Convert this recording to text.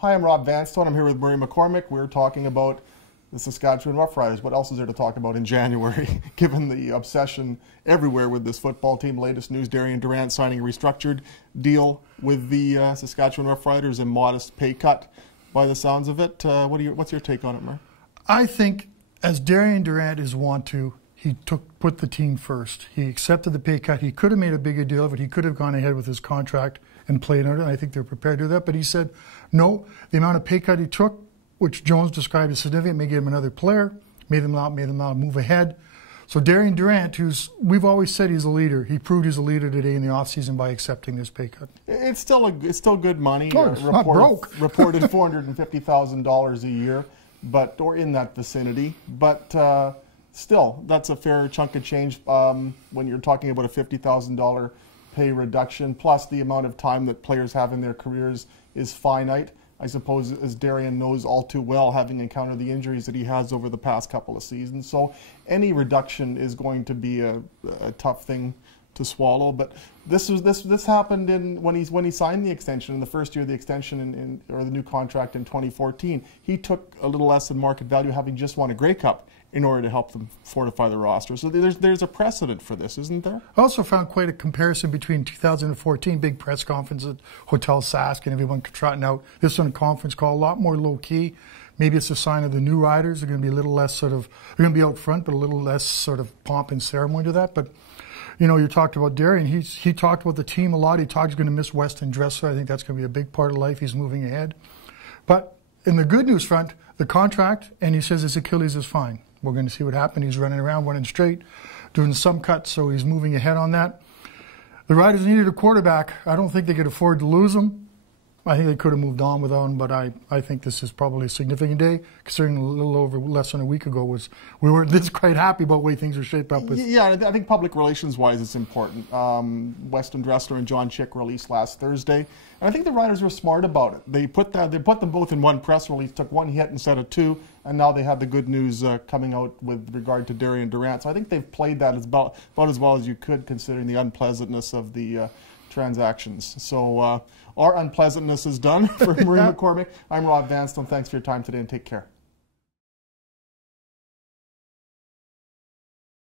Hi, I'm Rob Vanstone. I'm here with Murray McCormick. We're talking about the Saskatchewan Roughriders. What else is there to talk about in January, given the obsession everywhere with this football team? Latest news, Darian Durant signing a restructured deal with the Saskatchewan Roughriders, a modest pay cut by the sounds of it. What's your take on it, Murray? I think, as Darian Durant is wont to, he put the team first. He accepted the pay cut. He could have made a bigger deal of it. He could have gone ahead with his contract and played on it. I think they're prepared to do that. But he said, no, the amount of pay cut he took, which Jones described as significant, may give him another player, made them out, move ahead. So Darian Durant, we've always said he's a leader. He proved he's a leader today in the offseason by accepting this pay cut. It's still good money. Oh, it's not broke. Reported $450,000 a year, or in that vicinity. But still, that's a fair chunk of change when you're talking about a $50,000 pay reduction, plus the amount of time that players have in their careers is finite. I suppose, as Darian knows all too well, having encountered the injuries that he has over the past couple of seasons. So any reduction is going to be a tough thing to swallow. But this happened when he signed the extension in the first year of the extension or the new contract in 2014. He took a little less than market value, having just won a Grey Cup, in order to help them fortify the roster. So there's a precedent for this, isn't there? I also found quite a comparison between 2014, big press conference at Hotel Sask, and everyone trotting out this on a conference call, a lot more low-key. Maybe it's a sign of the new riders. They're going to be a little less they're going to be out front, but a little less sort of pomp and ceremony to that. But, you talked about Darian. He talked about the team a lot. He talked he's going to miss Weston Dressler. I think that's going to be a big part of life. He's moving ahead. But in the good news front, the contract, and he says his Achilles is fine. We're going to see what happens. He's running around, running straight, doing some cuts, so he's moving ahead on that. The Riders needed a quarterback. I don't think they could afford to lose him. I think they could have moved on without him, but I think this is probably a significant day, considering less than a week ago we weren't this quite happy about the way things are shaped up with. Yeah, I think public relations-wise it's important. Weston Dressler and John Chick released last Thursday, and I think the Riders were smart about it. They put them both in one press release, took one hit instead of two, and now they have the good news coming out with regard to Darian Durant. So I think they've played that about as well as you could, considering the unpleasantness of the transactions. So our unpleasantness is done. For Murray McCormick, I'm Rob Vanstone. Thanks for your time today, and take care.